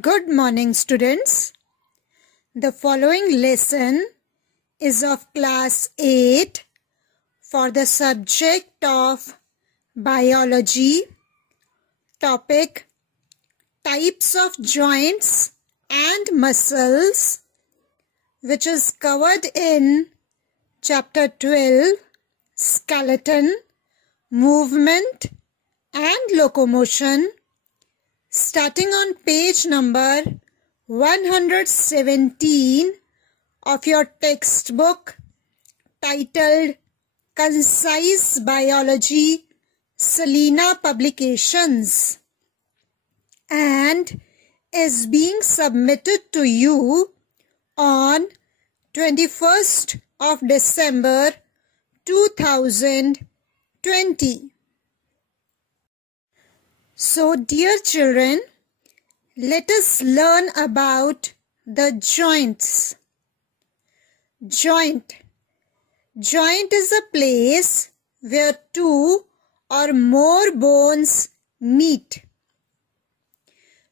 Good morning, students. The following lesson is of class 8 for the subject of biology, topic types of joints and muscles, which is covered in chapter 12, skeleton, movement and locomotion, starting on page number 117 of your textbook titled Concise Biology, Selena Publications, and is being submitted to you on 21st of December 2020. So, dear children, let us learn about the joints. Joint is a place where two or more bones meet.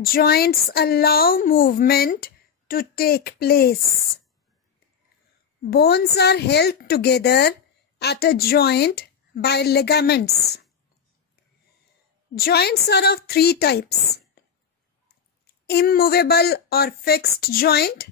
Joints allow movement to take place. Bones are held together at a joint by ligaments. Joints are of three types: immovable or fixed joint,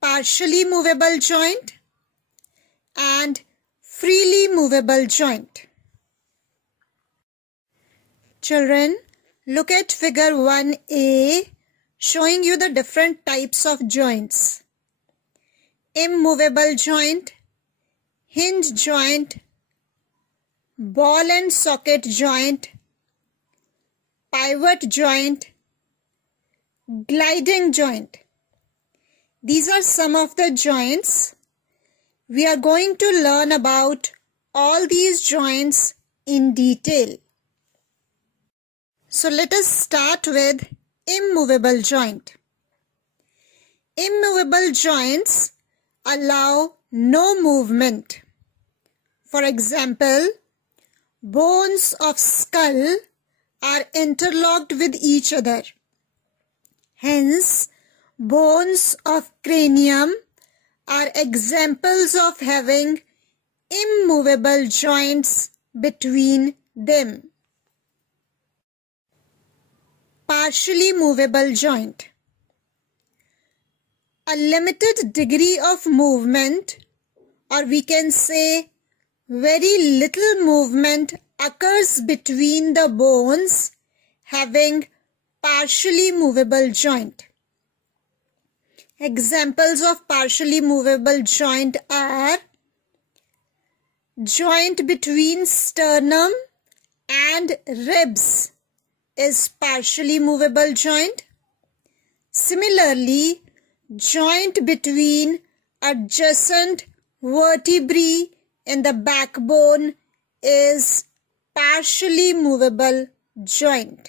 partially movable joint, and freely movable joint. Children, look at figure 1a showing you the different types of joints: immovable joint, hinge joint, ball and socket joint, pivot joint, gliding joint. These are some of the joints. We are going to learn about all these joints in detail. So let us start with immovable joint. Immovable joints allow no movement. For example, bones of skull are interlocked with each other. Hence, bones of cranium are examples of having immovable joints between them. Partially movable joint. A limited degree of movement, or we can say very little movement, occurs between the bones having partially movable joint. Examples of partially movable joint are joint between sternum and ribs is partially movable joint. Similarly, joint between adjacent vertebrae in the backbone is partially movable joint.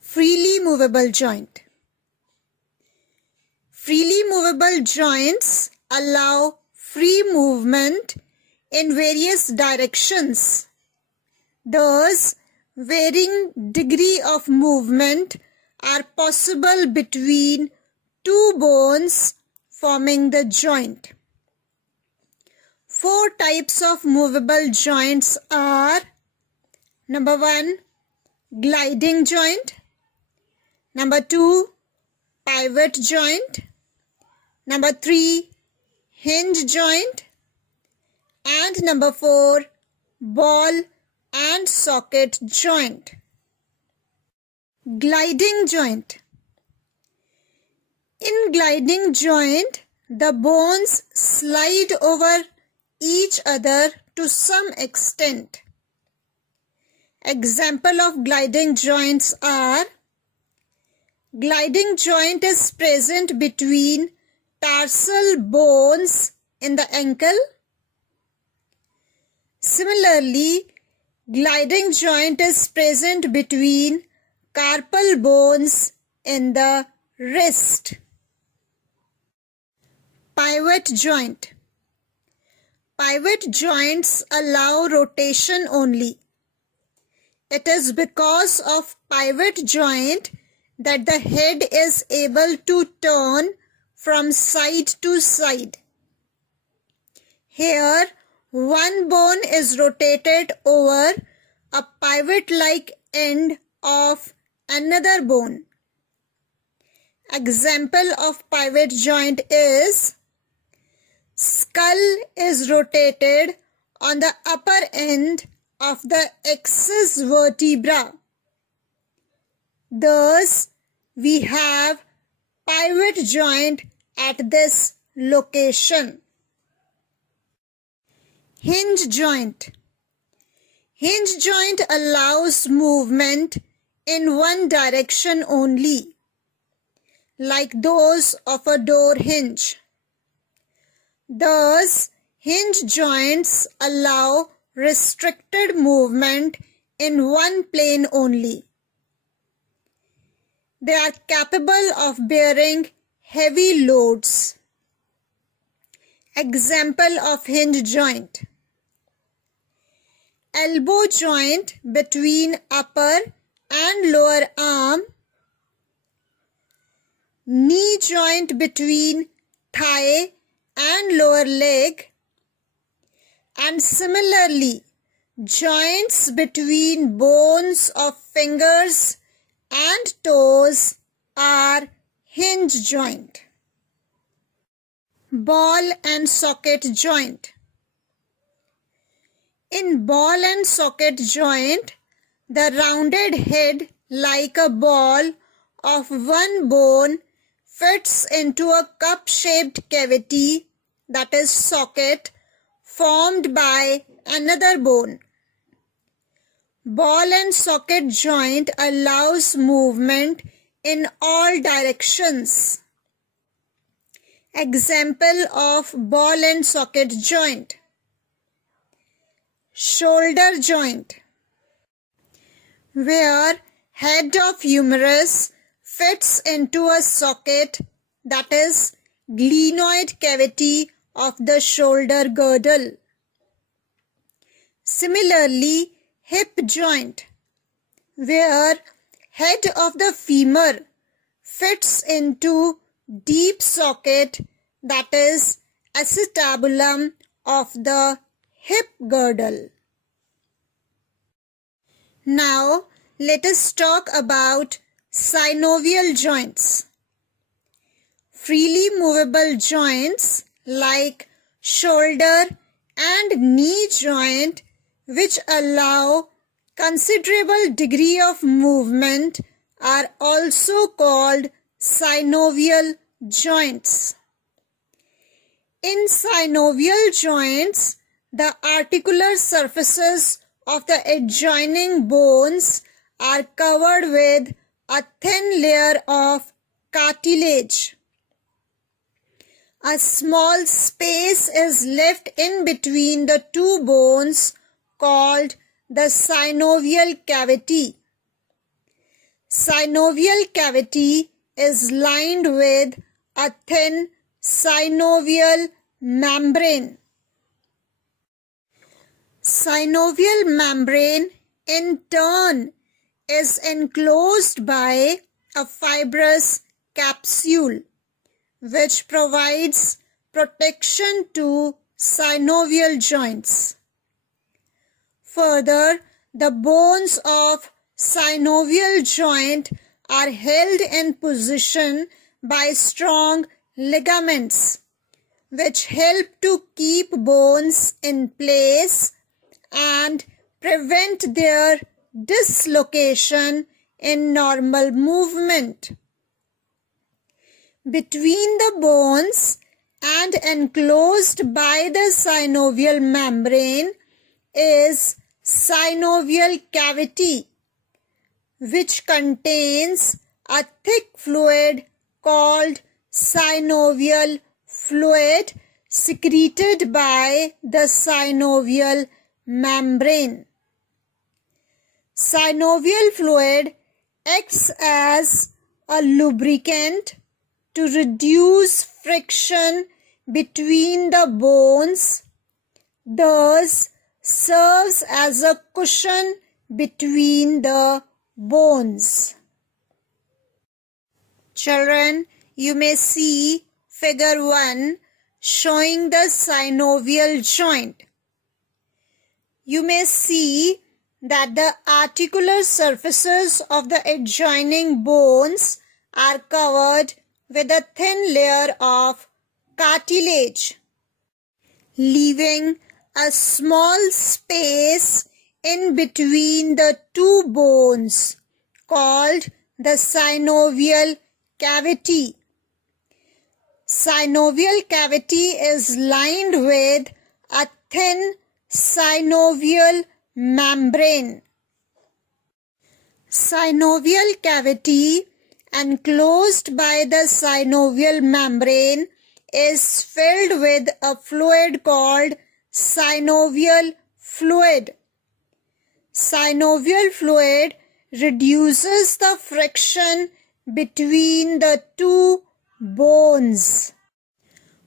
Freely movable joint. Freely movable joints allow free movement in various directions. Thus, varying degree of movement are possible between two bones forming the joint. Four types of movable joints are: number 1, gliding joint; number 2, pivot joint; number 3, hinge joint; and number 4, ball and socket joint. Gliding joint. In gliding joint, the bones slide over each other to some extent. Example of gliding joints are: gliding joint is present between tarsal bones in the ankle. Similarly, gliding joint is present between carpal bones in the wrist. Pivot joint. Pivot joints allow rotation only. It is because of pivot joint that the head is able to turn from side to side. Here, one bone is rotated over a pivot-like end of another bone. Example of pivot joint is skull is rotated on the upper end of the axis vertebra. Thus, we have pivot joint at this location. Hinge joint. Hinge joint allows movement in one direction only, like those of a door hinge. Thus, hinge joints allow restricted movement in one plane only. They are capable of bearing heavy loads. Example of hinge joint: elbow joint between upper and lower arm, knee joint between thigh and lower leg, and similarly joints between bones of fingers and toes are hinge joint. Ball and socket joint. In ball and socket joint, the rounded head like a ball of one bone fits into a cup-shaped cavity, that is socket, formed by another bone. Ball and socket joint allows movement in all directions. Example of ball and socket joint: shoulder joint, where head of humerus fits into a socket, that is glenoid cavity of the shoulder girdle. Similarly, hip joint, where head of the femur fits into deep socket, that is acetabulum of the hip girdle. Now, let us talk about synovial joints. Freely movable joints like shoulder and knee joint, which allow considerable degree of movement, are also called synovial joints. In synovial joints, the articular surfaces of the adjoining bones are covered with a thin layer of cartilage. A small space is left in between the two bones called the synovial cavity. Synovial cavity is lined with a thin synovial membrane. Synovial membrane in turn is enclosed by a fibrous capsule, which provides protection to synovial joints. Further, the bones of synovial joint are held in position by strong ligaments, which help to keep bones in place and prevent their dislocation in normal movement. Between the bones and enclosed by the synovial membrane is synovial cavity, which contains a thick fluid called synovial fluid secreted by the synovial membrane. Synovial fluid acts as a lubricant to reduce friction between the bones, thus serves as a cushion between the bones. Children, you may see figure 1 showing the synovial joint. You may see that the articular surfaces of the adjoining bones are covered with a thin layer of cartilage, leaving a small space in between the two bones called the synovial cavity. Synovial cavity is lined with a thin synovial membrane. Synovial cavity, enclosed by the synovial membrane, is filled with a fluid called synovial fluid. Synovial fluid reduces the friction between the two bones.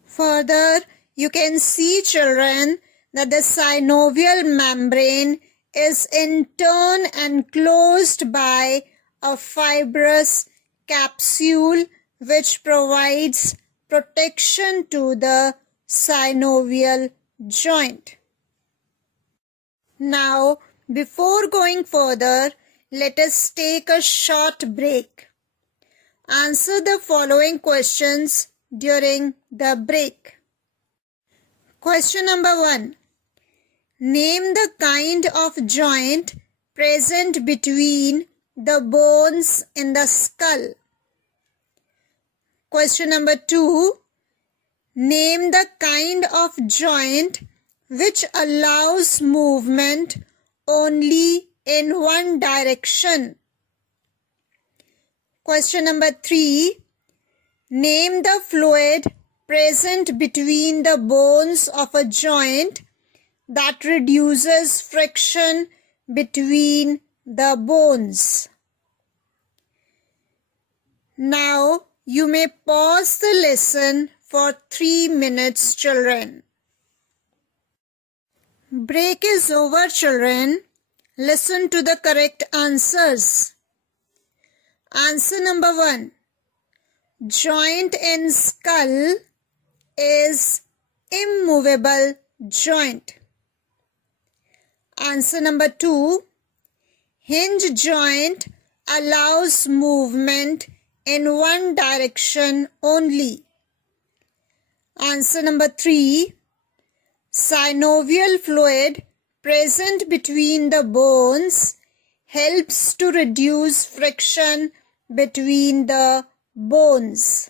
Further, you can see, children, that the synovial membrane is in turn enclosed by a fibrous capsule which provides protection to the synovial joint. Now, before going further, let us take a short break. Answer the following questions during the break. Question number 1. Name the kind of joint present between the bones in the skull. Question number 2. Name the kind of joint which allows movement only in one direction. Question number 3. Name the fluid present between the bones of a joint that reduces friction between the bones. Now, you may pause the lesson for 3 minutes, children. Break is over, children. Listen to the correct answers. Answer number 1. Joint in skull is immovable joint. Answer number 2. Hinge joint allows movement in one direction only. Answer number 3. Synovial fluid present between the bones helps to reduce friction between the bones.